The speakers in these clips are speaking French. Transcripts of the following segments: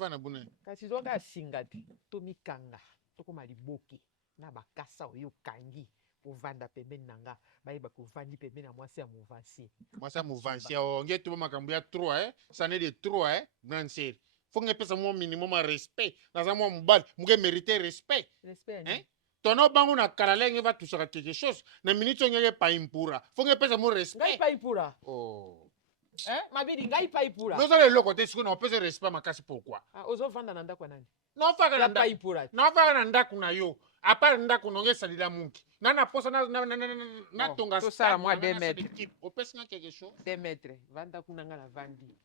fana bune. Kasi zonga singati to mikanga to ko maliboki na bakasa oyo kangi ovanda pembeni nanga bayeba ko vandi pembeni na mwasi ya movansi. Mwasi ya movansi o ngeto makambo ya 3 ça n'est de 3 grande sœur. Faut que pesa mo minimum de respect. Na za mo mbal, muke mériter respect. Respect. Hein? Tono bango na karalenge va toucher quelque chose. Na minute ngeke pa impura. Faut que pesa mo respect. Ngai pa impura. Oh. Hein? Mabidi ngai pa impura. Nous allons le côté ce qu'on pesa respect makasi pourquoi? Ah, ozo vanda na ndako nani? Non fa kana pa impura. Non fa kana ndako na yo. A part ndako nonge salila munki. Nana posa na tonga to sala moi 2 mètres. O pesa quelque chose? 2 mètres. Vanda kuna nga na vandi.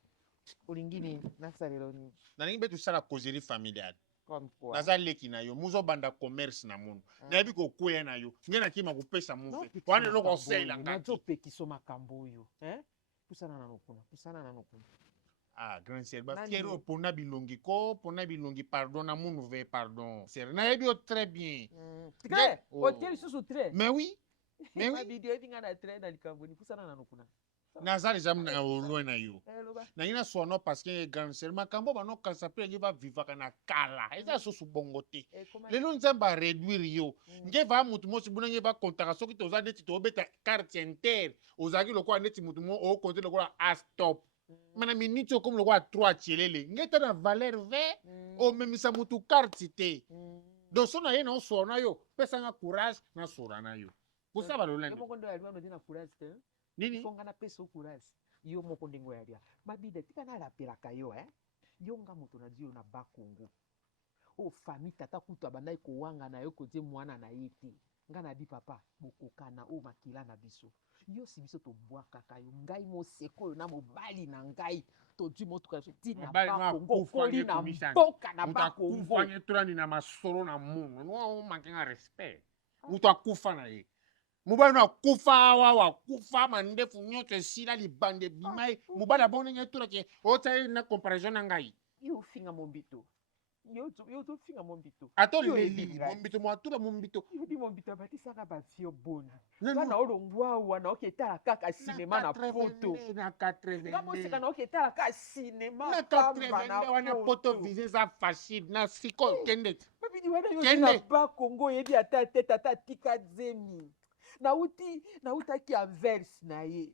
Olingini na salelo ni. Na ningi betu sala causerie familiale. Comme quoi? Naza leki na yo, muzo banda commerce na muno. Na yebi ko kwea na yo. Ngena kima kupesa muve. Wane loko sela ngati. Nazo pekiso makambo yo, hein? Pusana na nokuna. Ah, grand sœur, ba fiero pona bilongi ko, pona bilongi pardon na muno ve pardon. Sœur, na yebi o très bien. Très. Hotel susu très. Mais oui. Mais oui. Ma video yebi ngana très na likambo ni pusana na nokuna. Nazali jam na olo na yo. Na ina sono parce que grand sœur makambo bano kansa pe ngi va vivaka na kala. Eza so su bongote. Lelo nzamba réduire yo. Nge va mutu mo sibuna nge va kontaka soki toza neti to beta carte inter. Ozaki lokwa neti mutu mo o konte lokwa a stop. Mana minute comme lokwa 3 chelele. Nge ta na valeur ve o memisa mutu carte te. Donc sona ye na so na yo. Pesa nga courage na sora na yo. Kusaba lo lendo. Mo kondo ya no dina courage te. Nini? Fonga na pesa courage. Yo moko ndingo ya dia. Mabide tika na lapelaka yo Yo nga moto na dio na bakongo. O famille tata kutu abandai ko wanga na yo kote mwana na yete. Nga na bi papa bokokana o makila na biso. Yo si biso to bwaka kayo ngai mo seko na mobali na ngai to di moto ka tina bakongo koli na mboka na bakongo. Kufanye turani na masoro na mungu. No mankenga respect. Mutu akufa na ye. Mubala na kufa wa kufa mandefu nyote sila libande bimai mubala bone nyetura ke ota na comparaison na ngai yo finga mombito yo to finga mombito atoli lebi mombito mwatura mombito yo di mombito batisaka ba fio bona bana olongwa wana oketala kaka cinéma na poto na 80 ngamo sika na oketala kaka cinéma na 80 wana poto visé za facile na siko kende babidi wana yo na ba Congo yebi ata tata tika zemi nauta ki anverse na ye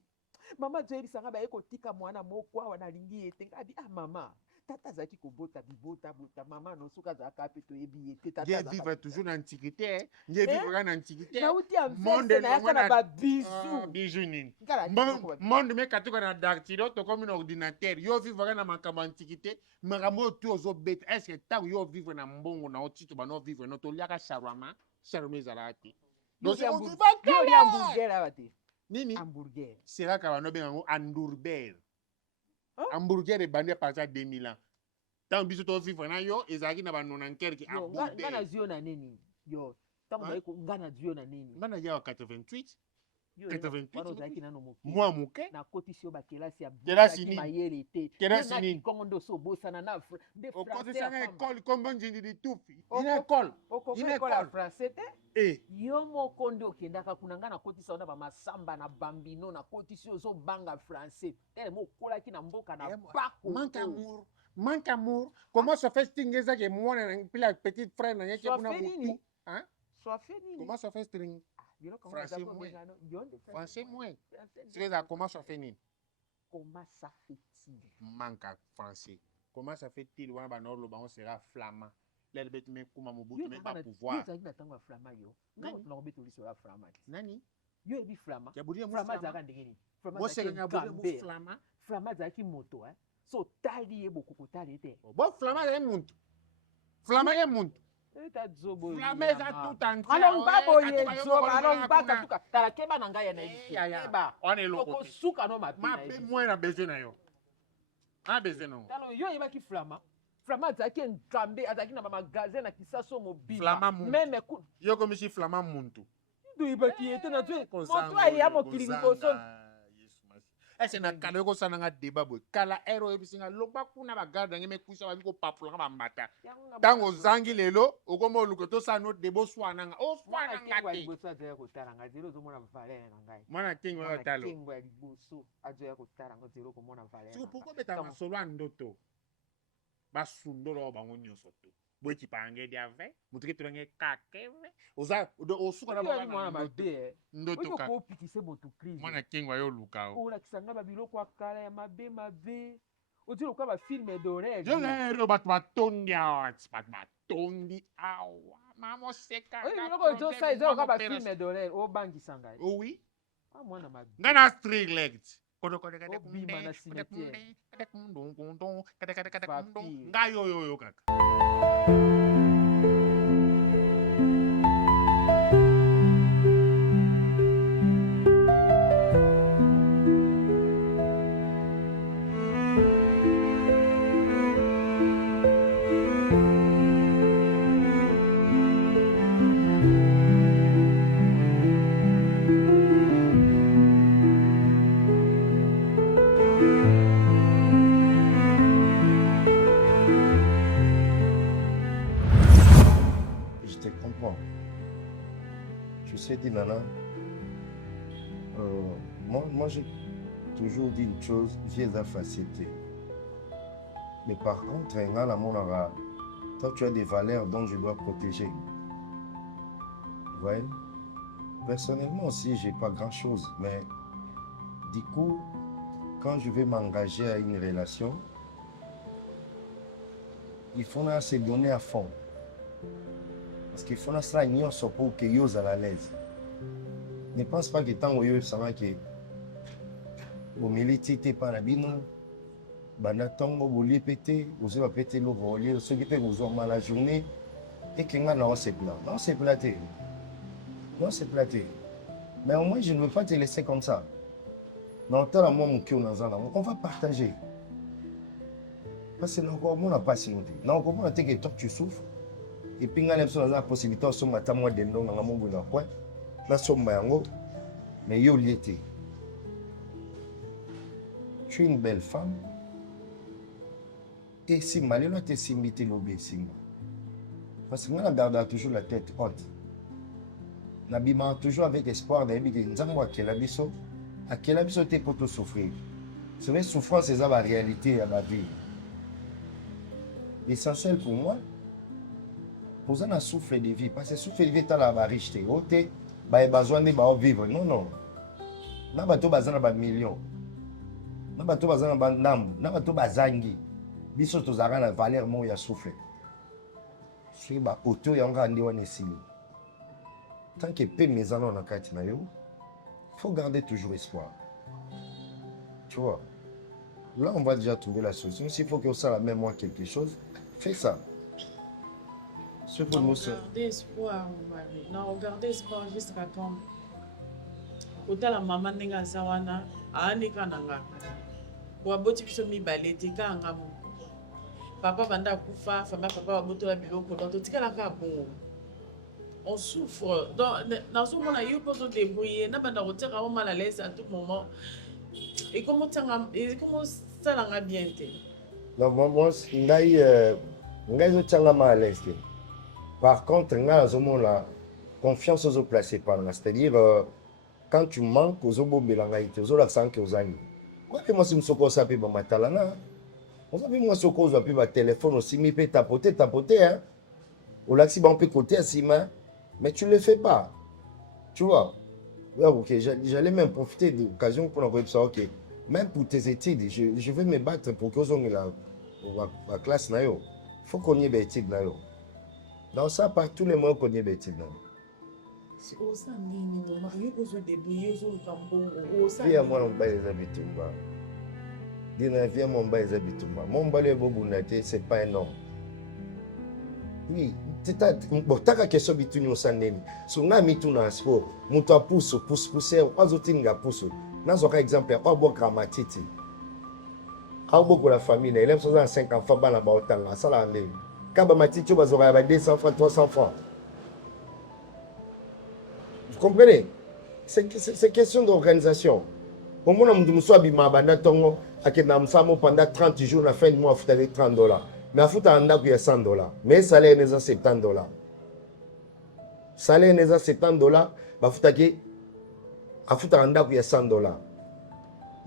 mama zo ebisanga baye kotika mwana moko awa nalingi ye te ngabi mama tata zaki kobota bibota mama no suka za kape to yebi ye te tata za vivre toujours na antiquité nge vivre na antiquité nauti anverse na yaka na ba bijou nini monde me katuka na dactylo to comme un ordinateur yo vivre na makambo antiquité makambo tu ozo beta est-ce que ta yo vivre na mbongo na otito bano vivre no to liaka charama zalati. Donc hamburger abati. Nini? Hamburger. Sera kabano bengo hamburger. Hamburger e bandi partir 2000 ans. Tant biso to vivre na yo ezaki na banona nkerki hamburger. Ngana zio na nini? Yo, tant bayiko ngana zio na nini? Ngana ya 88. 88. Moi muke. Na kotisi ba kelasi ya kelasi ni mayele te. Kelasi ni. Kongo ndo so bosana na de français. O kotisi na école kombo njindi di tufi. Ina école. Ina école français te. Eh. Yo moko nde okendaka kuna nga na kotisa ona ba masamba na bambino na kotisi ozo banga français. Tele mo kolaki na mboka na bako. Manque amour. Comment ça fait stingeza que moi na pila petite frère na yake kuna mutu? Hein? Soit fait nini? Comment ça fait string? Français moins. Français moins. C'est ça, comment ça fait nini? Comment ça fait-il? Manque français. Comment ça fait-il? Wana banor lo bango sera flamand. L'elbet me kuma mobutu me ba pouvoir. Yo zaki na tango flamand yo. Nga na ko beto lisora flamand. Nani? Yo ebi flamand. Ya buri flamand zaka ndengeni. Flamand zaka buri flamand. Flamand zaki moto So tali ye bokuko tali te. Bon flamand ya muntu. Flamand ya muntu. Eta zobo. Flamand za tout entier. Alors babo ye zobo alors baka tuka tala keba na ngai na ici. Keba. On est loco. Ko suka no mapi. Ma pe moi na besoin na yo. A besoin no. Talo yo yeba ki flamand. Flamand zaki ngambe azaki na magasin na kisaso mobile. Flamand muntu. Même yo comme si flamand muntu. Do ibaki ete na tu. Moto ayi amo kilingo so. Ese na kala ko sana nga débat boy kala ero ebisinga loba kuna bagarda ngeme kusa ba biko papula ba mbata tango zangi lelo okomo lukoto sano debo swana nga o swana nga te boso azoya kotala nga zero zo mona valeur na ngai mwana kingo ya talo kingo ya liboso azoya kotala nga zero ko mona valeur tu pourquoi beta na solo ndoto basundolo bango nyonso to boye kipange dia ve mutuki tulenge kakeve oza osuka na baba mwana mabe ndoto kaka opikise motu crise mwana kingwa yo luka o olakisanga babiloko akala ya mabe oti lokola bafilme d'horreur je lero bato batondi awa batondi awa mamoseka biloko ezosa eza lokola bafilme d'horreur obangisa ngai oui mwana mabe nga na striglect obima na cimetière nga yoyoyo kaka Tu sais, Dinana, moi j'ai toujours dit une chose, j'ai la facilité. Mais par contre, toi tu as des valeurs dont je dois protéger. Vous voyez? Personnellement aussi, j'ai pas grand chose, mais du coup, quand je vais m'engager à une relation, il faut se donner à fond. Parce qu'il faut que nous soyons pour que nous soyons à l'aise. Ne pense pas que tant que nous sommes que au milieu de pas la bino, banatongo boli pété, vous avez pété le volet, ceux qui vous ont mal la journée, et que nous se plaint. Non, c'est platé. Non, c'est platé. Mais au moins, je ne veux pas te laisser comme ça. Non, t'as la mon cœur dans un on va partager. Parce que nous n'a pas si longtemps. Non, comment que toi tu souffres? Et puis, il y a la possibilité de se mettre à moi de nom dans mon bon coin. Là, mais yo l'été. Tu es une belle femme. Et si malheureusement tu es simité l'obéissement. Parce que moi, je garde toujours la tête haute. Je toujours avec espoir de dire à quel abisso tu es pour te souffrir. C'est vrai, souffrance, c'est la réalité de la vie. L'essentiel pour moi, pour un souffle de vie, parce que souffle de vie, tu as la riche, tu as besoin de vivre. Non, non. Tu as besoin de millions. Tu as besoin de ndambo. Tu as besoin de biso to zara na valeur mo ya souffle. C'est ba auto ya nga ndi wana esili. Tant que peu mes années na kati na yo, faut garder toujours espoir. Tu vois. Là, on va déjà trouver la solution. S'il faut que ça la même moi quelque chose, fais ça. Ce pour nous ça. Garder espoir, non, garder espoir jusqu'à quand? Autant la maman n'enga zawana, anika nanga. Waboti biso mibale tika ngamu. Papa banda kufa, fama papa waboto la biloko, donc tika la bon. On souffre. Dans ce moment-là, il faut se débrouiller. N'a pas de vraiment mal à l'aise à tout moment. Et comment ça l'a bien été? Non, moi, je mal à l'aise. Par contre, la confiance aux placés par là. C'est-à-dire, quand tu manques aux obos bélangaïté, aux accents que aux amis. Quoi que moi, si je me suis appelé ma talana, on savait moi, si je appelé ma téléphone aussi, mais peut tapoter, hein. Au lac, si on peut côté à Sima, mais tu ne le fais pas. Tu vois? Ok, j'allais même profiter de l'occasion pour envoyer ça. Ok, même pour tes études, je vais me battre pour que vous ayez la classe. Il faut qu'on y ait des études. Dans ça, par tous les mois, qu'on y ait des études. C'est au sein de Mario, vous avez débrouillé sur le campo. Viens, moi, on va les habiter. Viens, moi, on va les habiter. Mon balai, c'est pas énorme. Oui, c'est ta question bituni au sanemi. So na mitu na sport, mutu pousse, azotinga pousse. Na zoka exemple, abo gramatiti. Abo la famille, il aime 65 enfants bana ba otanga, ça la ndé. Kaba matiti bazora ba 200 francs, 300 francs. Vous comprenez? C'est question d'organisation. Au moins on me soit bima banda tongo akena msamo pendant 30 jours la fin du mois faut avec $30. Mais à foutre un il y a $100. Mais salaire n'est pas $70. Salaire n'est pas $70. Bah foutre à foutre un il y a $100.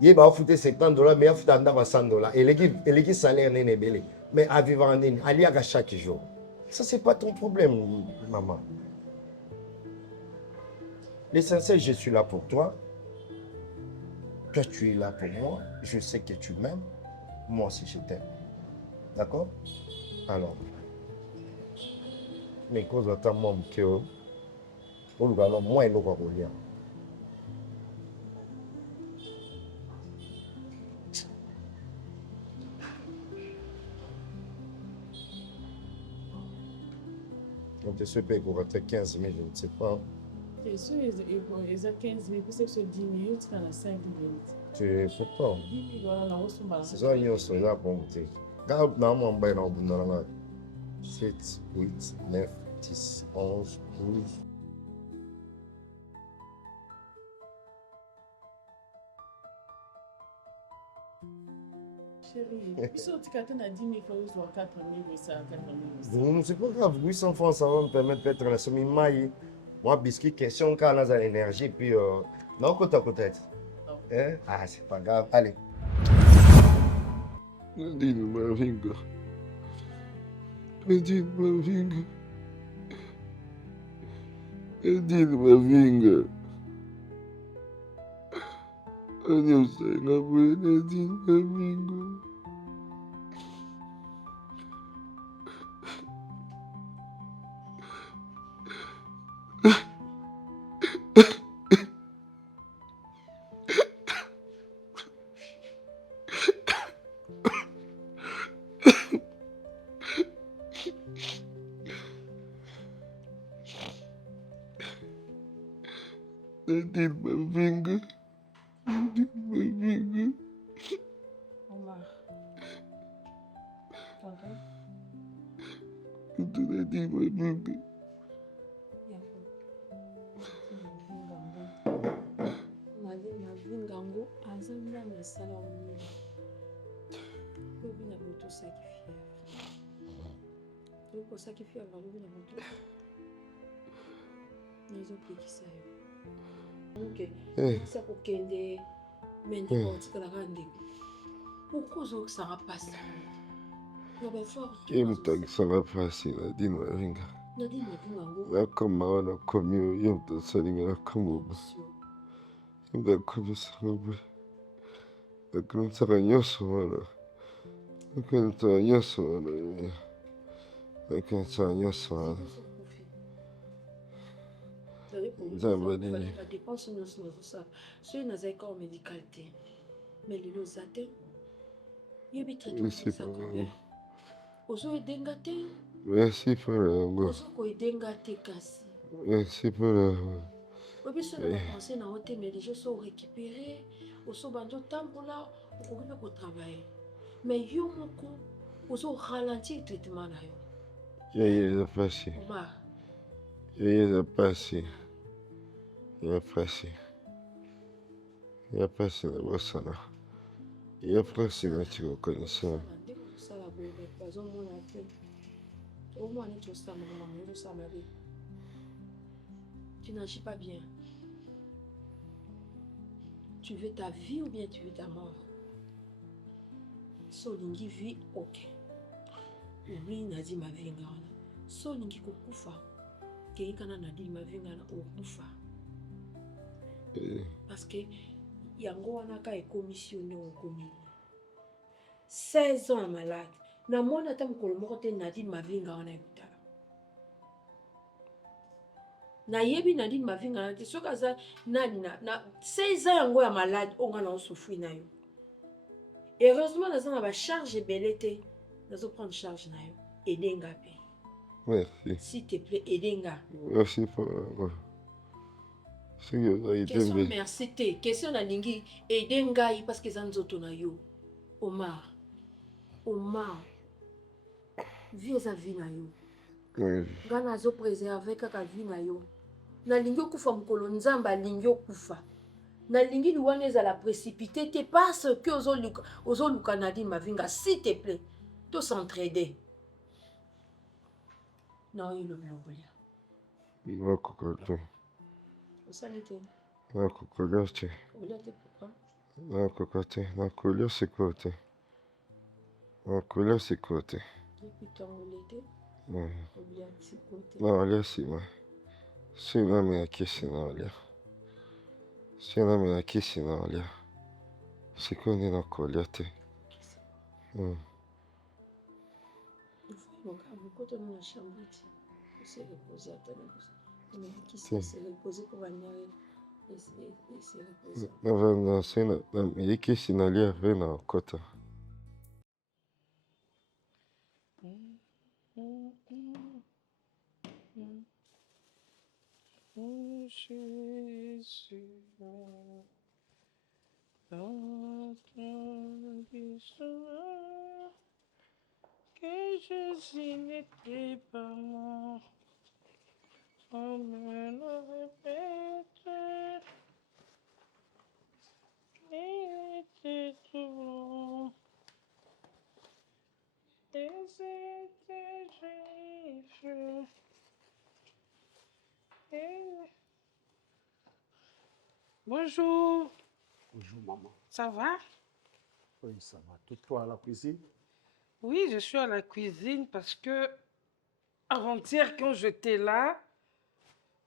Il va foutre $70, mais à foutre un $100. Et l'équipe salaire n'est pas belé. Mais à vivre en ligne, aller à chaque jour. Ça, c'est pas ton problème, maman. L'essentiel, je suis là pour toi. Toi, tu es là pour moi. Je sais que tu m'aimes. Moi aussi, je t'aime. D'accord? Alors. Mais cause de ta maman, que moi, il va rien. On te souhaite pour rentrer 15 000, je ne sais pas. C'est sûr, ils ont 15 000, puis c'est que ce 10 minutes, il y en a 5 minutes. Tu es pourquoi? 10 000, voilà, on va C'est ça, il y a un là pour monter. Quand on a un 7, 8, 9, 10, 11, 12. Chérie, puis si tu as 10 000, il faut que 4 000, ça 4 000. Non, c'est pas grave. 800 francs, ça va me permettre d'être dans la semi-maille. Moi, biscuit, question quand on a l'énergie, puis non, côté à côté. Hein? Ah, c'est pas grave. Allez. Nadine Mavinga. Nadine Mavinga. Nadine Mavinga. Adiós, Nadine Mavinga. Nadine Mavinga. Nadine Mavinga. Omar. Nadine Mavinga. Mavingango aza ndanga asala monene lobi na moto osaki fièvre lobi osaki fièvre alobi na moto ezopekisa yo oke sa kokende me ndeko otikalaka ndeko pourkui ozokisaka mpasi na baeffort Emutangisanga mpasi Nadine Mavinga. Nadine Mavingango Nakoma wana nakomi oyo moto asalinga nakamboba. Ndakomisanga boye. Nakomisaka nyonso wana. Nakomisaka nyonso wana. Nakomisaka nyonso wana. Nzambe nini. badepense nyonso nazosala soki nazalaki kao médical te mais lelo oza te yebi traitement ozoedenga te Merci pour yango. ozokoedenga te kasi Merci pour yango. oyebi so na bapense na yo te mais déjà so orécupéré osobanda otambola okoki mpe kotravaille mais yo moko ozoralentir traitement na yo Yeye pasi. omar Yeye pasi. Yeye pasi. Yeye pasi na bosana. Yeye pasi na chikokanisa. ndenge ozosala boye bazomona te omona neti osala makambo ozosala mabe tu n'agis pas bien. Tu veux ta vie ou bien tu veux ta mort? So lingi vie, ok. Oublie Nadine Mavinga. So lingi kokufa. Keikana Nadine Mavinga okufa. Parce que yango wana ka commissionné au commune. 16 ans malade. Na mona ta mokolo moko te Nadine Mavinga wana ekutala. Na yebi Nadine Mavinga na te soki aza nani na 16 ans yango ya malade onga na osouffrir na yo. Heureusement naza na ba charge ebele te nazo prendre charge na yo. Edenga pe. Merci. S'il te plaît, edenga. Merci pour question merci te. Question na lingi edenga parce que za nzoto na yo. Omar. Vie eza vie na yo. Nga nazo préserver kaka vie na yo. Nalingi okufa mokolo nzambe alingi okufa. Nalingi liwana ezala précipité te parce que ozoluka Nadine Mavinga, s'il te plaît. To s'entraider. Non, il le bloqué. Nakokote. Osalite. Nakokote. Olia te pourquoi? Nakokote. Nakolia sekote. Kolia sikoyo te. Depuis tongole te. Kolia sikoyo te. Naolia nsima. Si namela kisi naolia. Si namela kisi naolia. Sikoyo nde nakolia te. Donc, beaucoup de dans la chambre, on s'est reposé à terre. On a dit qu'il s'est reposé pour venir et s'est reposé. Namela kisi nalia ve na kota. Oh Jésus, dans ton visage, que Jésus n'était pas mort, on me le répète, il était tout long, et c'était juif. Bonjour. Bonjour maman. Ça va? Oui, ça va. Toi à la cuisine? Oui, je suis à la cuisine parce que avant-hier, quand j'étais là,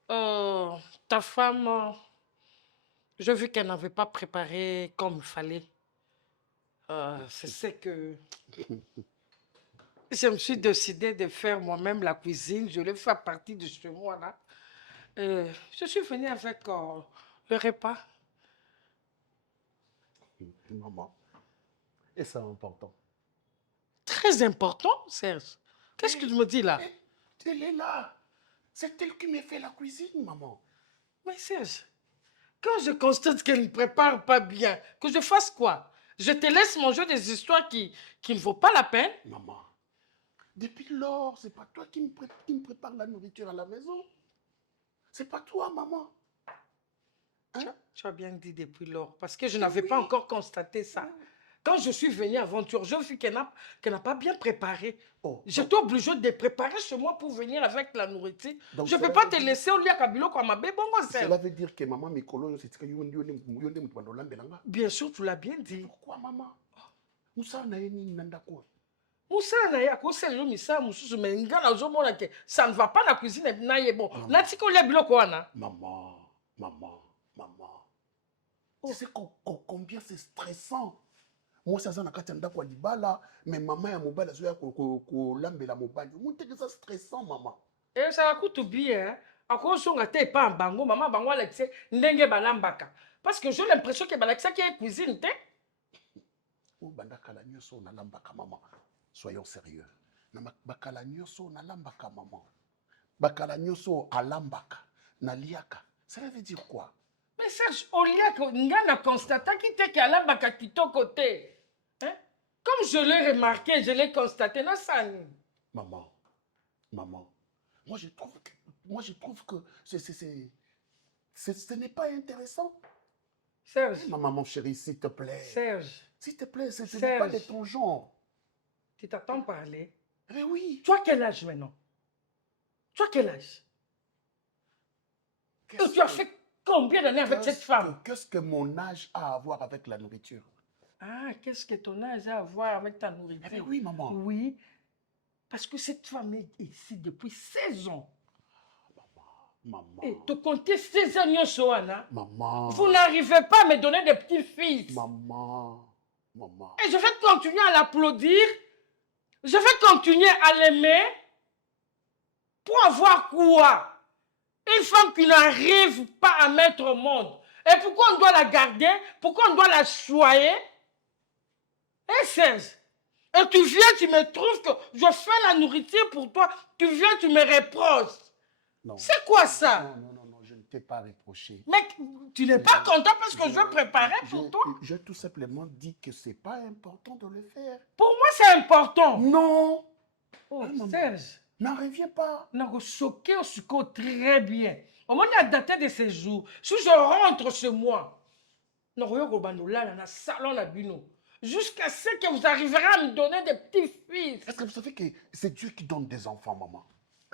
ta femme, j'ai vu qu'elle n'avait pas préparé comme il fallait. C'est que je me suis décidée de faire moi-même la cuisine. Je l'ai fait à partir de chez moi là. Je suis venue avec le repas. Maman, et c'est important. Très important, Serge. Qu'est-ce que tu me dis là? Elle est là. C'est elle qui me fait la cuisine, maman. Mais Serge, quand je constate qu'elle ne prépare pas bien, que je fasse quoi? Je te laisse manger des histoires qui ne vaut pas la peine? Maman, depuis lors, c'est pas toi qui me prépare la nourriture à la maison. C'est pas toi, maman. Hein? Tu as bien dit depuis lors, parce que je n'avais pas encore constaté ça. Quand je suis venue aventure, je vu qu'elle n'a pas bien préparé. J'étais obligée de préparer chez moi pour venir avec la nourriture. Donc, je ne peux pas te laisser au lit à Kabilo comme ma bébé. Cela veut dire que maman, c'est bien sûr, tu l'as bien dit. Pourquoi, maman? Moussa Naïni Nandako. Moussa Naïa, ça ne va pas la cuisine. Maman. Tu sais combien c'est stressant. Moi, ça n'a pas de libala, mais maman a mobile, ça lambela mobile. C'est stressant, maman. Et ça coûte bien. À cause on a pas en bango, maman bango Alexe, ndenge balambaka. Parce que j'ai l'impression que Alexa qui est cuisine, te. Oh, bandakala nyoso na lambaka, maman. Soyons sérieux. Bakala nyoso na lambaka, maman. Bakala nyoso alambaka, na liaka. Ça veut dire quoi? Mais Serge, au lieu que nous avons constaté qu'il était qu'à la bakatito côté. Hein? Comme je l'ai remarqué, je l'ai constaté, non, ça. Maman, moi je trouve que ce n'est pas intéressant. Serge. Maman, mon chéri, s'il te plaît. Serge. S'il te plaît, ce n'est pas de ton genre. Tu t'attends parler? Mais oui. Tu as quel âge maintenant? Tu as quel âge? Et tu as fait combien d'années avec cette femme? Qu'est-ce que mon âge a à voir avec la nourriture? Ah, qu'est-ce que ton âge a à voir avec ta nourriture? Eh oui, maman. Oui, parce que cette femme est ici depuis 16 ans. Maman. Et te compter 16 ans, Soana. Maman. Vous n'arrivez pas à me donner des petits-fils. Maman. Et je vais continuer à l'applaudir. Je vais continuer à l'aimer. Pour avoir quoi? Une femme qui n'arrive pas à mettre au monde. Et pourquoi on doit la garder? Pourquoi on doit la choyer? Et Serge, et tu viens, tu me trouves que je fais la nourriture pour toi. Tu viens, tu me reproches. C'est quoi ça? Non, je ne t'ai pas reproché. Mais tu n'es pas content parce que je préparais pour toi? J'ai tout simplement dit que ce n'est pas important de le faire. Pour moi, c'est important. Non. Oh, Serge. N'en reviens pas. Non, choqué au sucre très bien. Au moment de dater de ces jours, si je rentre chez moi, jusqu'à ce que vous arriverez à me donner des petits-fils. Est-ce que vous savez que c'est Dieu qui donne des enfants, maman?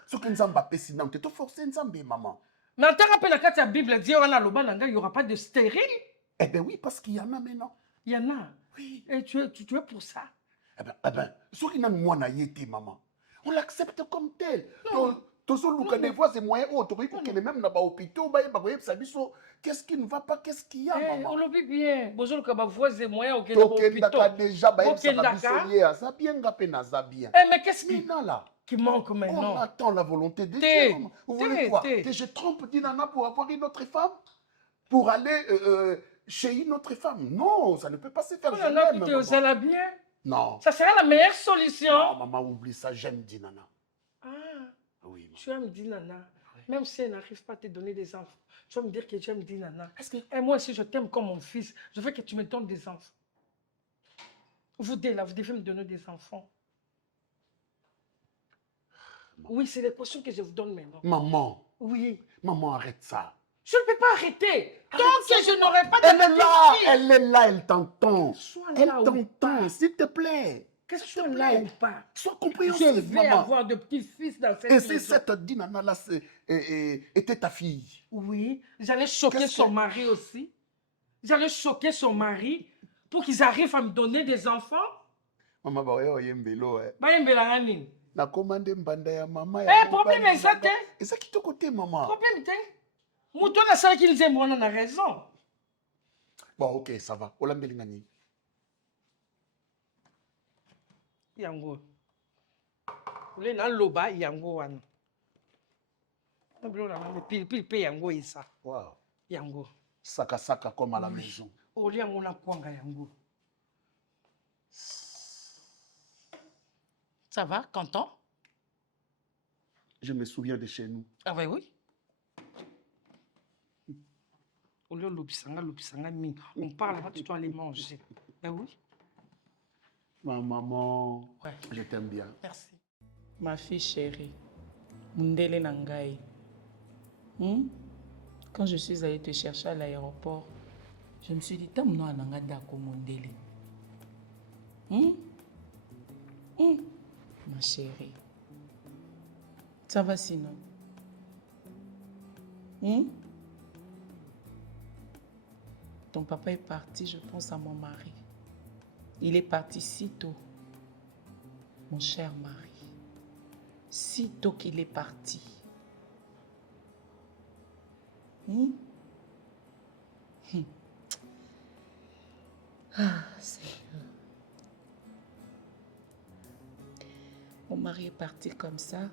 Ce que nous avons fait, c'est te forcer, maman. Mais en tant que la Bible dit il n'y aura pas de stérile. Eh bien oui, parce qu'il y en a maintenant. Il y en a. Oui. Et tu es pour ça. Eh ben, ce qui n'a moi n'a été, maman. On l'accepte comme tel. Tous ceux qui voient ces moyens autres, même dans les hôpitaux, qu'est-ce qui ne va pas, qu'est-ce qu'il y a, maman? On le vit bien. Bonjour, le voit ces moyens auxquels on a déjà, ça bien. Mais qu'est-ce qui manque maintenant? On attend la volonté de Dieu, maman. Vous voulez quoi? Que je trompe Dinana pour avoir une autre femme? Pour aller chez une autre femme? Non, ça ne peut pas se faire. Ça l'a bien. Non. Ça sera la meilleure solution. Non, maman, oublie ça, j'aime Dinana. Ah, oui, tu aimes Dinana. Même si elle n'arrive pas à te donner des enfants, tu vas me dire que tu aimes Dinana. Est-ce que... Et moi, si je t'aime comme mon fils, je veux que tu me donnes des enfants. Vous deux, là, vous devez me donner des enfants. Oui, c'est les questions que je vous donne maintenant. Maman. Oui. Maman, arrête ça. Je ne peux pas arrêter. Tant que je n'aurai pas de elle est là, elle t'entend. Elle là t'entend, s'il te plaît. Que ce soit là ou pas. Sois compréhensif, je vais avoir de petits-fils dans cette maison. Et si cette Dinana-là était ta fille? Oui, j'allais choquer son mari aussi. J'allais choquer son mari pour qu'ils arrivent à me donner des enfants. Maman, bah ouais, yembelo. Bah yembela ngani. Na commandé mbanda ya maman. Problème est ça, et ça qui te côté, maman. Problème, Mouton a ça qu'il disait, moi, on a raison. Bon, ok, ça va. Olambeli ngani. Yango. Vous na loba yango wana. Pile yango isa. Wow. Yango. Saka comme à la maison. Oli yango na kwanga yango. Ça va, content? Je me souviens de chez nous. Ah oui. Oli lobisanga mingi. On parle là, tu dois aller manger. Ben oui. Ma maman, ouais. Je t'aime bien. Merci. Ma fille chérie, Mundele Nangai. Quand je suis allée te chercher à l'aéroport, je me suis dit, t'as mon nom Dako Mundele. Ma chérie, ça va sinon? Ton papa est parti, je pense à mon mari. Il est parti si tôt, mon cher mari. Si tôt qu'il est parti. Ah, Seigneur. Mon mari est parti comme ça.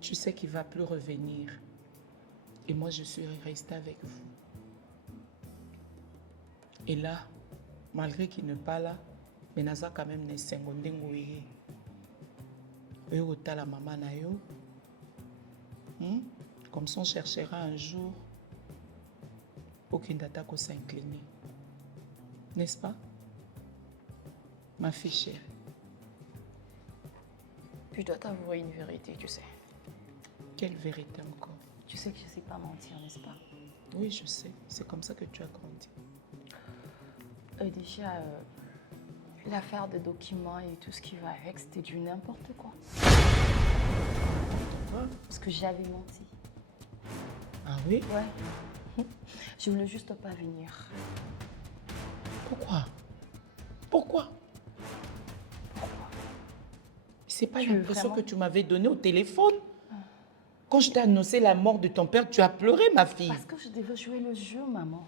Tu sais qu'il ne va plus revenir. Et moi, je suis restée avec vous. Et là, malgré qu'il n'est pas là, mais Naza quand même ne s'engondengoye. Eux la maman na yo. Comme ça on cherchera un jour aucune data qu'on s'incliner. N'est-ce pas? Ma fille chérie. Puis je dois t'avouer une vérité, tu sais. Quelle vérité encore? Tu sais que je ne sais pas mentir, n'est-ce pas? Oui, je sais. C'est comme ça que tu as grandi. Déjà, l'affaire des documents et tout ce qui va avec, c'était du n'importe quoi. Parce que j'avais menti. Ah oui? Ouais. Je voulais juste pas venir. Pourquoi? Pourquoi? C'est pas l'impression que tu m'avais donnée au téléphone. Quand je t'ai annoncé la mort de ton père, tu as pleuré, ma fille. Parce que je devais jouer le jeu, maman.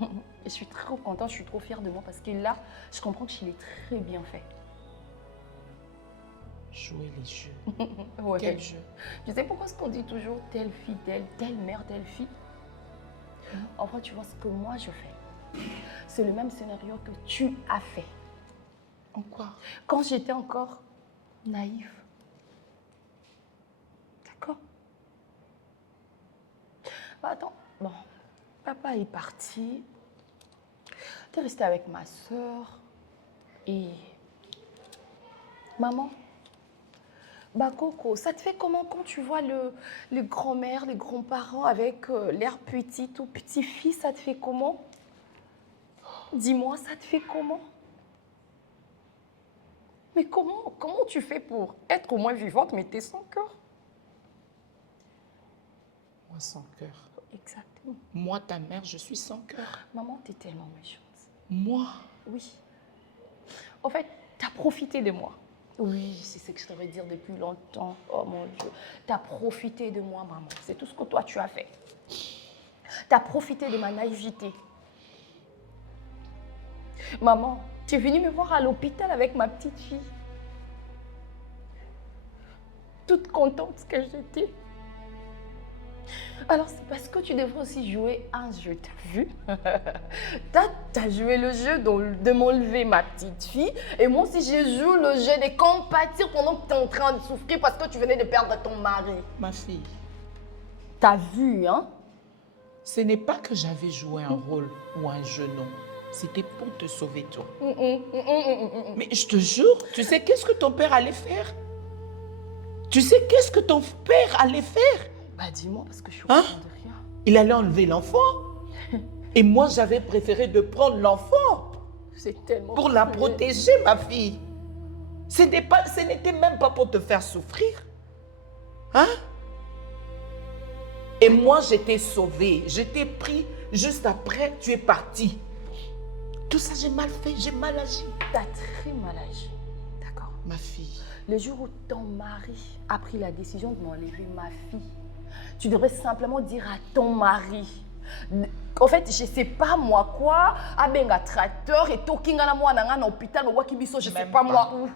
Et je suis trop contente, je suis trop fière de moi parce que là, je comprends que je l'ai très bien fait. Jouer les jeux. Ouais. Quel jeu? Tu sais pourquoi est-ce qu'on dit toujours telle fille, telle mère, telle fille? En vrai, tu vois ce que moi je fais. C'est le même scénario que tu as fait. En quoi? Quand j'étais encore naïve. D'accord? Bah, attends, bon. Papa est parti. T'es restée avec ma soeur. Et maman. Bah Coco, ça te fait comment quand tu vois les grands-mères, les grands-parents avec leur petit ou petit-fils, ça te fait comment? Dis-moi, ça te fait comment? Mais comment tu fais pour être au moins vivante, mais t'es sans cœur? Moi sans cœur. Exactement. Moi, ta mère, je suis sans cœur. Maman, t'es tellement méchante. Moi? Oui. En fait, t'as profité de moi. Oui, c'est ce que je devrais dire depuis longtemps. Oh mon Dieu. T'as profité de moi, maman. C'est tout ce que toi, tu as fait. T'as profité de ma naïveté. Maman, tu es venue me voir à l'hôpital avec ma petite fille. Toute contente que j'étais. Alors, c'est parce que tu devrais aussi jouer un jeu, t'as vu? T'as joué le jeu de m'enlever ma petite fille. Et moi aussi, je joue le jeu de compatir pendant que tu es en train de souffrir parce que tu venais de perdre ton mari. Ma fille. T'as vu, hein? Ce n'est pas que j'avais joué un rôle ou un jeu, non. C'était pour te sauver, toi. Mais je te jure, tu sais qu'est-ce que ton père allait faire? Tu sais qu'est-ce que ton père allait faire? Bah dis-moi, parce que je suis au courant de rien. Il allait enlever l'enfant. Et moi, j'avais préféré de prendre l'enfant. C'est tellement pour la cruel. protéger, ma fille. Ce n'était même pas pour te faire souffrir. Hein? Et moi, je t'ai sauvée. Je t'ai pris juste après, tu es partie. Tout ça, j'ai mal fait, j'ai mal agi. T'as très mal agi. D'accord. Ma fille. Le jour où ton mari a pris la décision de m'enlever ma fille, tu devrais simplement dire à ton mari. En fait, je sais pas moi quoi, abenga tracteur et tokinga na moi na hôpital au wakibiso, je sais pas moi où.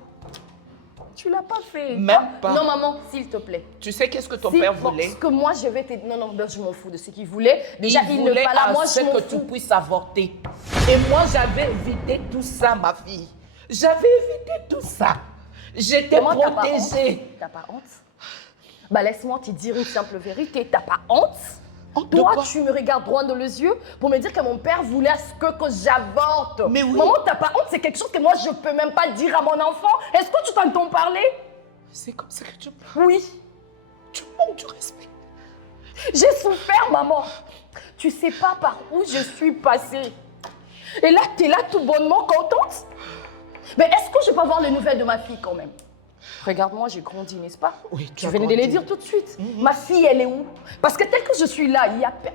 Tu l'as pas fait. Même pas. Non maman, s'il te plaît. Tu sais qu'est-ce que ton père voulait? Ce que moi je vais te... Non, je m'en fous de ce qu'il voulait. Déjà, il ne pas là, moi je m'en fous. Que tu puisses avorter. Et moi, j'avais évité tout ça, ma fille. J'avais évité tout ça. J'étais protégée. T'as pas honte? Bah laisse-moi te dire une simple vérité. T'as pas honte? Toi, tu me regardes droit dans les yeux pour me dire que mon père voulait à ce que j'avorte. Mais oui. Maman, t'as pas honte? C'est quelque chose que moi, je peux même pas dire à mon enfant. Est-ce que tu t'entends parler? C'est comme ça que tu parles. Oui. Tu manques du respect. J'ai souffert, maman. Tu sais pas par où je suis passée. Et là, t'es là tout bonnement contente? Mais est-ce que je peux avoir les nouvelles de ma fille quand même? Regarde-moi, j'ai grandi, n'est-ce pas? Oui, tu venais de les dire tout de suite. Ma fille, elle est où? Parce que tel que je suis là,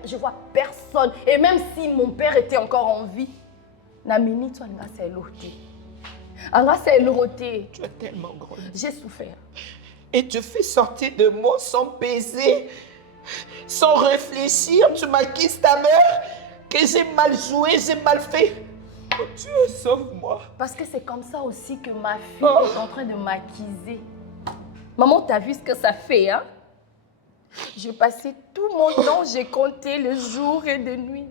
je vois personne. Et même si mon père était encore en vie, Namini, tu Tu as tellement grandi. J'ai souffert. Et tu fais sortir de moi sans baiser, sans réfléchir. Tu m'accuses ta mère que j'ai mal joué, j'ai mal fait. Oh Dieu, sauve-moi. Parce que c'est comme ça aussi que ma fille est en train de m'accuser. Maman, t'as vu ce que ça fait, hein? J'ai passé tout mon temps, j'ai compté le jour et de nuit.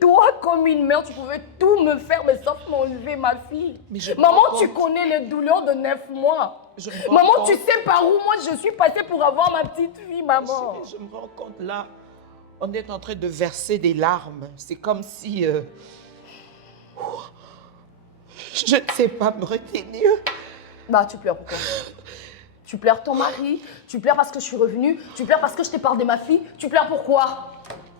Toi, comme une mère, tu pouvais tout me faire, mais sauf m'enlever ma fille. Maman, tu connais les douleurs de 9 mois. Maman, tu sais par où moi je suis passée pour avoir ma petite fille, maman. Je me rends compte là, on est en train de verser des larmes. C'est comme si... je ne sais pas me retenir. Bah, tu pleures pourquoi? Tu pleures ton mari, tu pleures parce que je suis revenue, tu pleures parce que je t'ai parlé de ma fille, tu pleures pourquoi?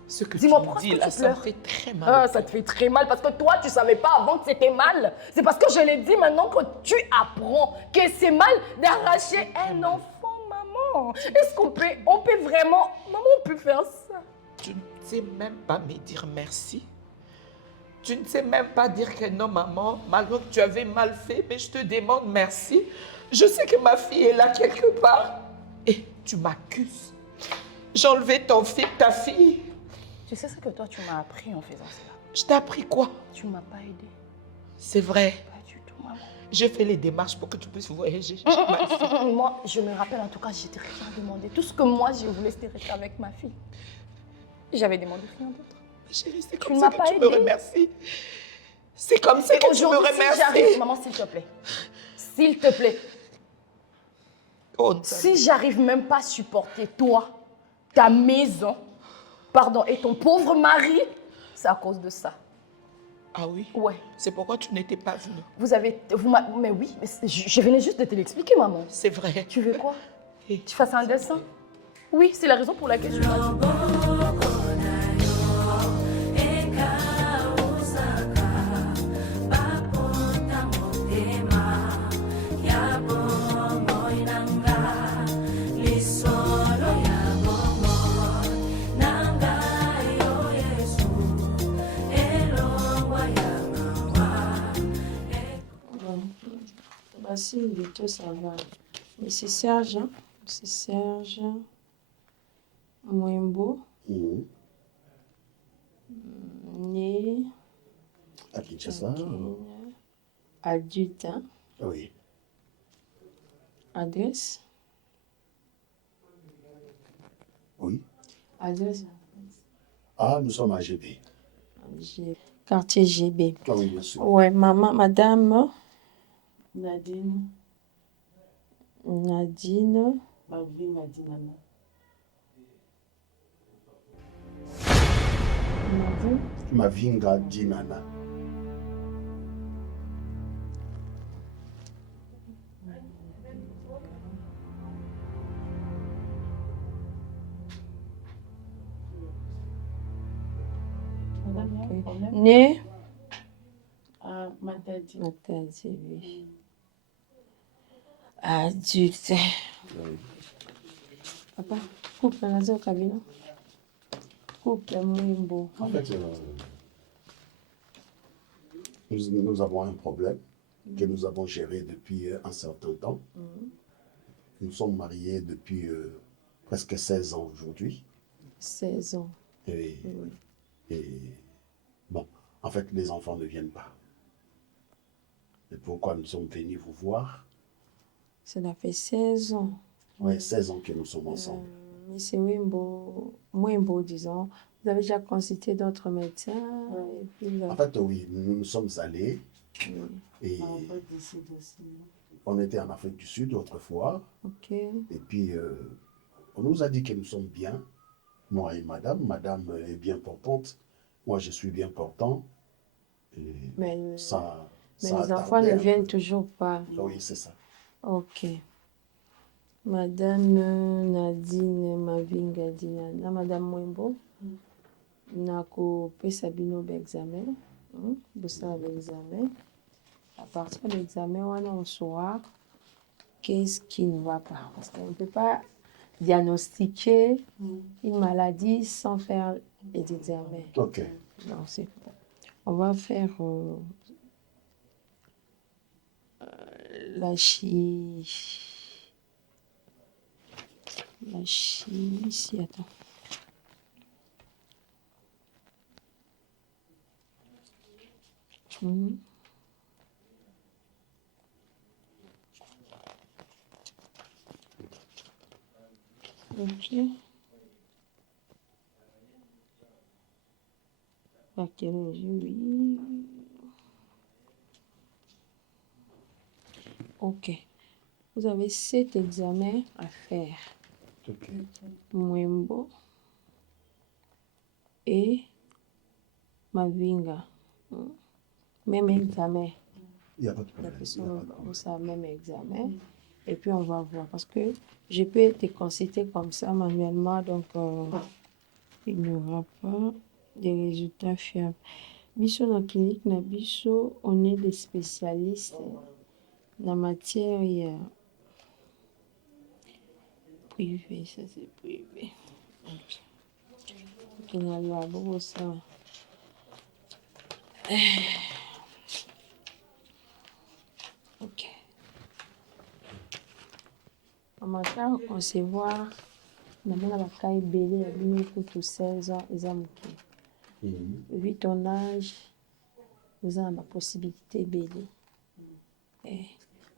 Ce que Dis-moi, tu pourquoi dis là, ça me fait très mal. Ah, ça te fait très mal parce que toi, tu ne savais pas avant que c'était mal. C'est parce que je l'ai dit maintenant que tu apprends que c'est mal d'arracher un enfant, maman. Est-ce qu'on peut vraiment... Maman, on peut faire ça? Tu ne sais même pas me dire merci. Tu ne sais même pas dire que non, maman, malgré que tu avais mal fait, mais je te demande merci. Je sais que ma fille est là quelque part. Et tu m'accuses. J'ai enlevé ton fils, ta fille. Tu sais ce que toi, tu m'as appris en faisant cela? Je t'ai appris quoi? Tu ne m'as pas aidé. C'est vrai. Pas du tout, maman. J'ai fait les démarches pour que tu puisses voyager. Moi, je me rappelle en tout cas, je t'ai rien demandé. Tout ce que moi, je voulais, c'était rester avec ma fille. J'avais demandé rien d'autre. Chérie, c'est comme ça que tu me remercies. C'est comme ça que tu me remercies. Si maman, s'il te plaît. S'il te plaît. Oh, si j'arrive même pas à supporter toi, ta maison, pardon, et ton pauvre mari, c'est à cause de ça. Ah oui? Ouais. C'est pourquoi tu n'étais pas venue. Mais oui, mais je venais juste de te l'expliquer, maman. C'est vrai. Tu veux quoi? Tu fasses un dessin? Oui, c'est la raison pour laquelle je suis là. Basile Vito, ça va. Mais c'est Serge, hein? C'est Serge Mwembo, né À Kinshasa. adulte, hein? Oui. Adresse? Oui. Adresse? Ah, nous sommes à GB. Quartier GB. Ah oui, bien sûr. Ouais, maman, madame Nadine. Nadine. Mavinga Dinana. Mavinga Dinana. Né Ah, Matadi. Matadi, oui. Adulte. Papa, coupe dans la cabine. Coupe Mwembo. En fait, nous avons un problème que nous avons géré depuis un certain temps. Nous sommes mariés depuis presque 16 ans aujourd'hui. 16 ans. Et bon, en fait, les enfants ne viennent pas. Et pourquoi nous sommes venus vous voir? Cela fait 16 ans. Oui, 16 ans que nous sommes ensemble. Monsieur Mwembo, disons, vous avez déjà consulté d'autres médecins? Et puis, En fait, oui, nous sommes allés et on était en Afrique du Sud autrefois. Ok. Et puis, on nous a dit que nous sommes bien, moi et madame. Madame est bien portante, moi je suis bien portant. Et Mais ça les a enfants tardé ne un viennent peu. toujours pas. Oui, c'est ça. Ok. Madame Nadine Mavinga Dinana, Madame Mwembo, nakopesa bino examen, bosala examen. À partir de l'examen, on saura qu'est-ce qui ne va pas. Parce qu'on ne peut pas diagnostiquer une maladie sans faire des examens. Ok. Non, c'est on va faire la chimie. La chimie, ici, attends. Ok. Bactériologie, oui. Ok. Vous avez 7 examens à faire. Ok. Mwembo et Mavinga. Même examen. Il n'y a pas de La problème. personne a même examen. Et puis on va voir. Parce que je peux te consulter comme ça manuellement. Donc il n'y aura pas de résultats fiables. Biso dans la clinique, na biso, on est des spécialistes dans la matière privée. Ça c'est privé. Ok, na labo ça. Ok. En matière de concevoir, on a la caille belée, il y a plus de 16 ans, ils ont vu ton âge, vous avez la possibilité belée.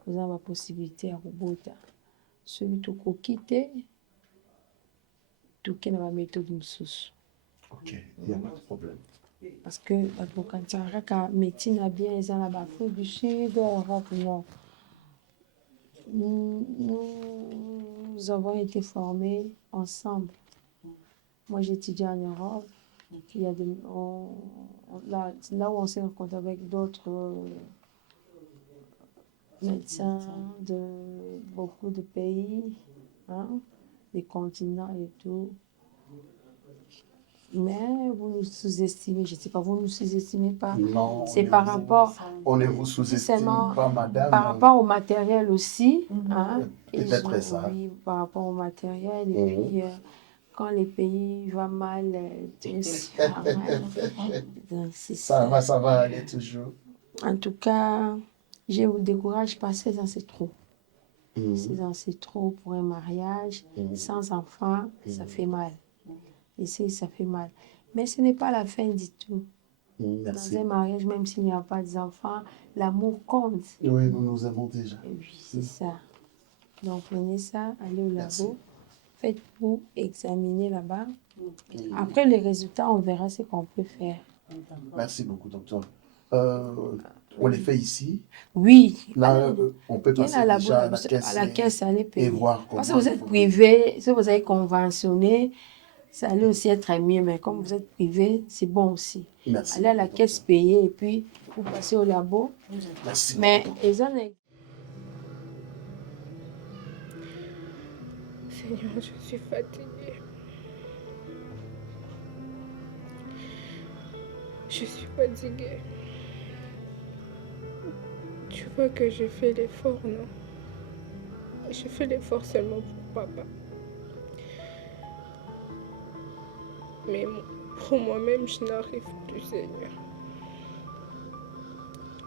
Vous avez la possibilité à robota. Celui qui a quitté, tout qui n'a pas méthode moussous. Ok, il n'y a pas de problème. Parce que quand tu as médecine à bien, ils ont la Afrique du Sud, Europe, non. Nous avons été formés ensemble. Moi, j'étudie en Europe. Il y a là où on s'est rencontré avec d'autres médecins de beaucoup de pays, des continents et tout. Mais vous nous sous-estimez, je ne sais pas, vous ne nous sous-estimez pas. Non. C'est par rapport. On ne vous sous-estime pas, madame. Par rapport au matériel aussi. Peut-être ça. Oui, par rapport au matériel. Et puis, quand les pays vont mal, ça va aller toujours. En tout cas, je ne vous décourage pas, 16 ans c'est trop. 16 ans c'est trop pour un mariage. Sans enfant, ça fait mal. Et ça fait mal. Mais ce n'est pas la fin du tout. Merci. Dans un mariage, même s'il n'y a pas d'enfants, l'amour compte. Oui, nous avons déjà. Et oui, c'est ça. Donc prenez ça, allez au labo, faites-vous examiner là-bas. Après les résultats, on verra ce qu'on peut faire. Merci beaucoup, docteur. On les fait ici. Oui. Là, on peut passer déjà à la caisse, aller payer. Et voir comment. Parce que vous êtes privé, si vous avez conventionné, ça allait aussi être mieux, mais comme vous êtes privé, c'est bon aussi. Merci. Allez à la caisse payer et puis vous passez au labo. Merci. Mais les hommes... Seigneur, je suis fatiguée. Je suis fatiguée. Tu vois que j'ai fait l'effort, non? J'ai fait l'effort seulement pour papa. Mais pour moi-même, je n'arrive plus, Seigneur.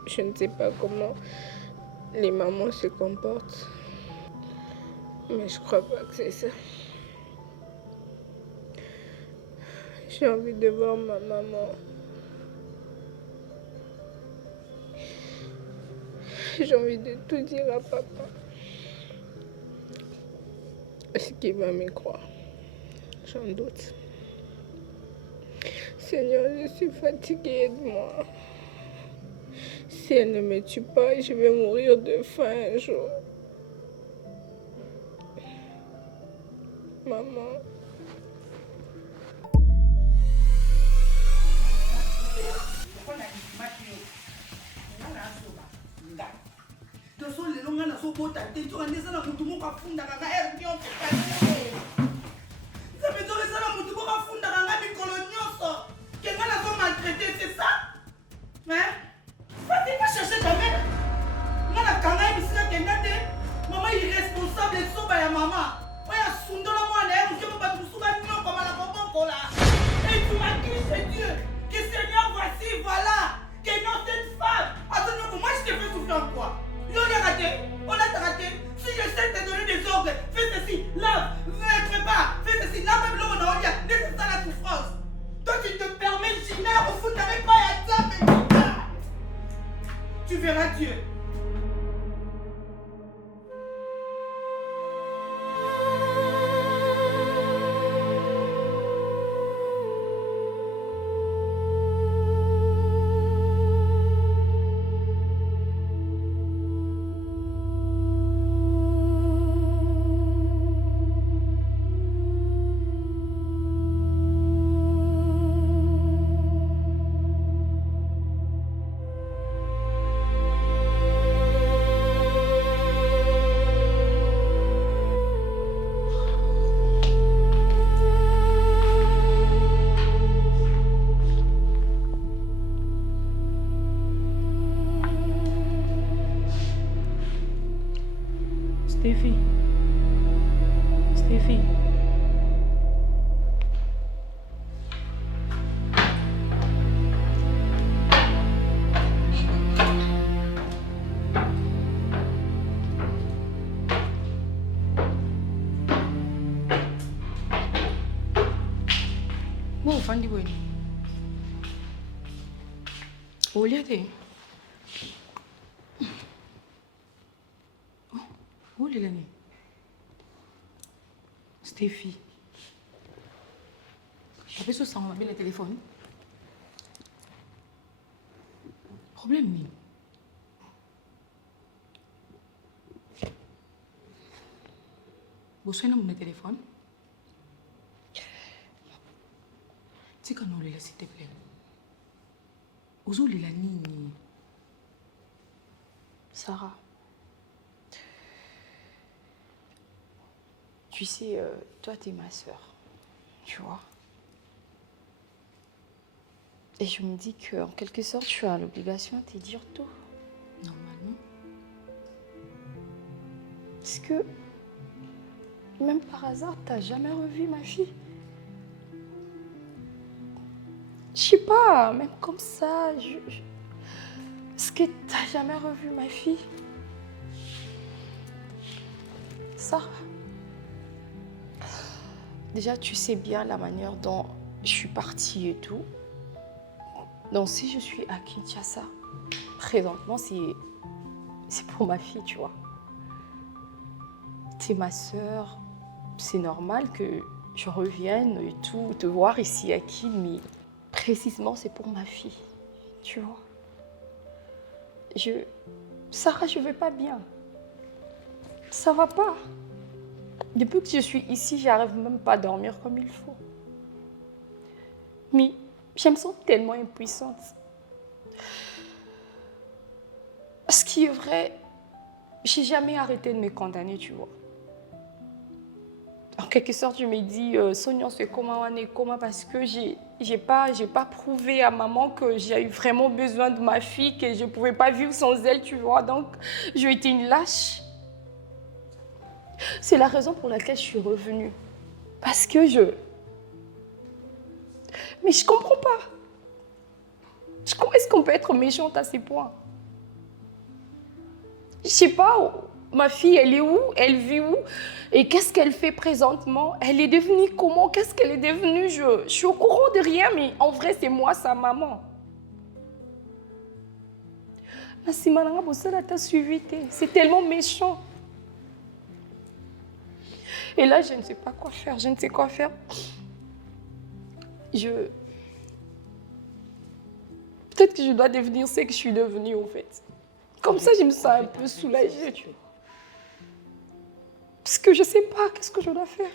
Je ne sais pas comment les mamans se comportent. Mais je crois pas que c'est ça. J'ai envie de voir ma maman. J'ai envie de tout dire à papa. Est-ce qu'il va me croire? J'en doute. Seigneur, je suis fatiguée, aide-moi. Si elle ne me tue pas, je vais mourir de faim un jour. Maman. Maman irresponsable et soba ya maman. Oya sundola mwana ya mke mba tusuba nyoko mala koboko là. Et tu m'accuses c'est Dieu. Que Seigneur voici voilà. Que non cette femme. Attends moi je te fais souffrir quoi? On a raté. Si je sais te donner des ordres, fais ceci, lave, prépare, fais ceci, lave même l'eau on a laisse ça la souffrance. Toi tu te permets Gina au fond t'avais pas à ça mais tu verras Dieu. Stéphie. Bon, Fandi Boy. Oliate. Où est l'année? Stéphie. J'avais ce sang, le téléphone. Problème, ni. Vous savez mon téléphone? Tu sais qu'on s'il te plaît. Vous avez la ligne. Sarah. Tu sais, toi, t'es ma sœur, tu vois. Et je me dis qu'en quelque sorte, je suis à l'obligation de te dire tout. Normalement. Est-ce que, même par hasard, t'as jamais revu ma fille? Je sais pas, même comme ça, est-ce que tu n'as jamais revu ma fille? Sarah, déjà tu sais bien la manière dont je suis partie et tout. Donc si je suis à Kinshasa, présentement, c'est pour ma fille, tu vois. C'est ma sœur, c'est normal que je revienne et tout, te voir ici à Kin, mais précisément c'est pour ma fille, tu vois. Sarah, je vais pas bien. Ça va pas. Depuis que je suis ici, j'arrive même pas à dormir comme il faut. Mais je me sens tellement impuissante. Ce qui est vrai, j'ai jamais arrêté de me condamner, tu vois. En quelque sorte, je me dis, Sonia, c'est comment on est comment parce que j'ai pas prouvé à maman que j'ai eu vraiment besoin de ma fille, que je pouvais pas vivre sans elle, tu vois. Donc, j'ai été une lâche. C'est la raison pour laquelle je suis revenue. Parce que Mais je comprends pas. Comment est-ce qu'on peut être méchante à ces points? Je sais pas, ma fille, elle est où? Elle vit où? Et qu'est-ce qu'elle fait présentement? Elle est devenue comment? Qu'est-ce qu'elle est devenue? Je suis au courant de rien, mais en vrai, c'est moi, sa maman. C'est tellement méchant. Et là, je ne sais pas quoi faire. Je ne sais quoi faire. Peut-être que je dois devenir ce que je suis devenue, en fait. Comme ça, je me sens un peu soulagée, tu vois. Parce que je ne sais pas, qu'est-ce que je dois faire?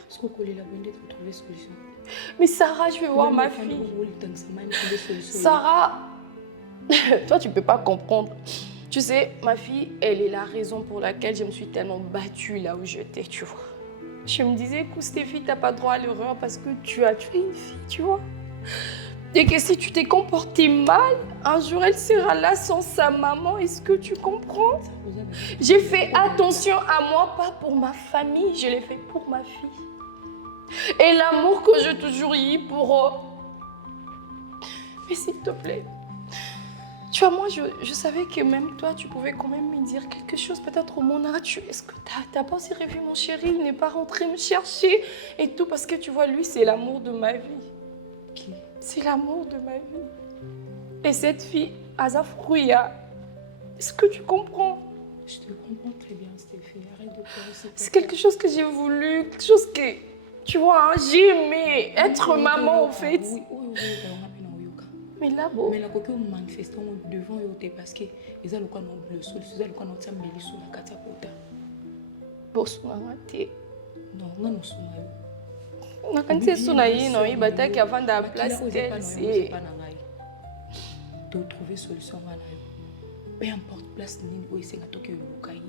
Mais Sarah, je vais voir ma fille. Sarah, toi, tu ne peux pas comprendre. Tu sais, ma fille, elle est la raison pour laquelle je me suis tellement battue là où j'étais, tu vois. Je me disais, écoute, Stéphie, tu n'as pas droit à l'erreur parce que tu as tué une fille, tu vois. Et que si tu t'es comporté mal, un jour, elle sera là sans sa maman. Est-ce que tu comprends? J'ai fait attention à moi, pas pour ma famille, je l'ai fait pour ma fille. Et l'amour que j'ai toujours eu pour eux. Mais s'il te plaît, tu vois, moi, je savais que même toi, tu pouvais quand même me dire quelque chose, peut-être au mon âge. Est-ce que t'as pas aussi revu mon chéri? Il n'est pas rentré me chercher et tout, parce que tu vois, lui, c'est l'amour de ma vie. C'est l'amour de ma vie. Et cette fille, Azafrouya, est-ce que tu comprends? Je te comprends très bien, Stéphie. Arrête de pleurer. C'est quelque chose que j'ai voulu, quelque chose que, tu vois, hein, j'ai aimé être maman, en fait. Mais là, bon. Mais la coquille manifeste devant eux parce que ils ont le sol, ils ont le sol, mais ils sont la catapulta. Bon, soumangate. Non, non, soumangate. Nakanti sonayi no ibata ki avant da place c'est de trouver solution à peu importe place ni où c'est ngato que lukaye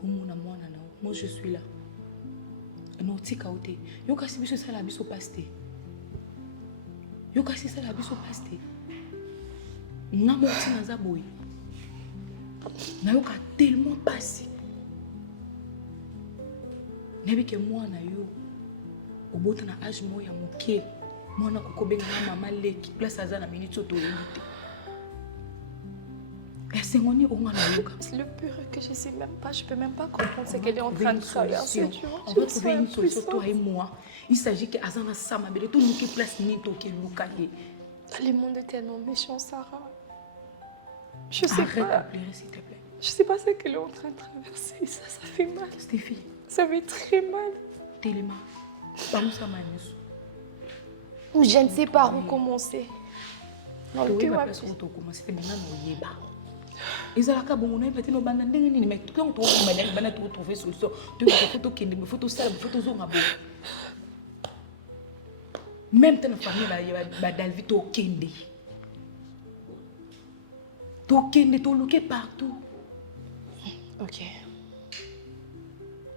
kumuna mwana na moi je suis là no tika ote yo kasi biso sala biso paste yo kasi sala biso paste ngamo tina za boy na yo ka tellement passé nebi ke mwana yo obota na âge moya moke mwana kokobenga na mama leki place aza na minute oto yite c'est le pire que je sais même pas, je peux même pas comprendre ce qu'elle est en train de traverser, tu vois. On va trouver une solution, toi et moi. Il s'agit que Azana Sama, mais tout nous qui place ni to qui lukaye. Le monde est tellement méchant, Sarah. Je sais Arrête pas. de pleurer, s'il te plaît. Je sais pas ce qu'elle est en train de traverser. Ça fait mal. Stéphie. Ça fait très mal. Téléma. Pas ça m'a je ne sais pas où commencer. Non, le cœur va commencer maintenant au yeba. Ils ont la cabane, on a peut-être nos bandes nini, mais quand on trouve une manière de trouver solution, tu as des photos qui ne photos ça, des photos zone à bout. Même dans la famille là, il y a David au Kende. Au Kende, tu looké partout. Ok.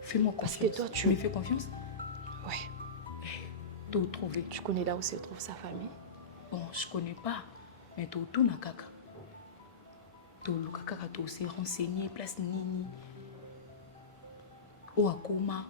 Fais-moi confiance. Parce que toi, tu me fais confiance? Ouais. Tu trouves? Tu connais là où se trouve sa famille? Bon, je connais pas, mais tu tout na kaka. Tu kaka tu s'est renseigné place nini. Ou akoma.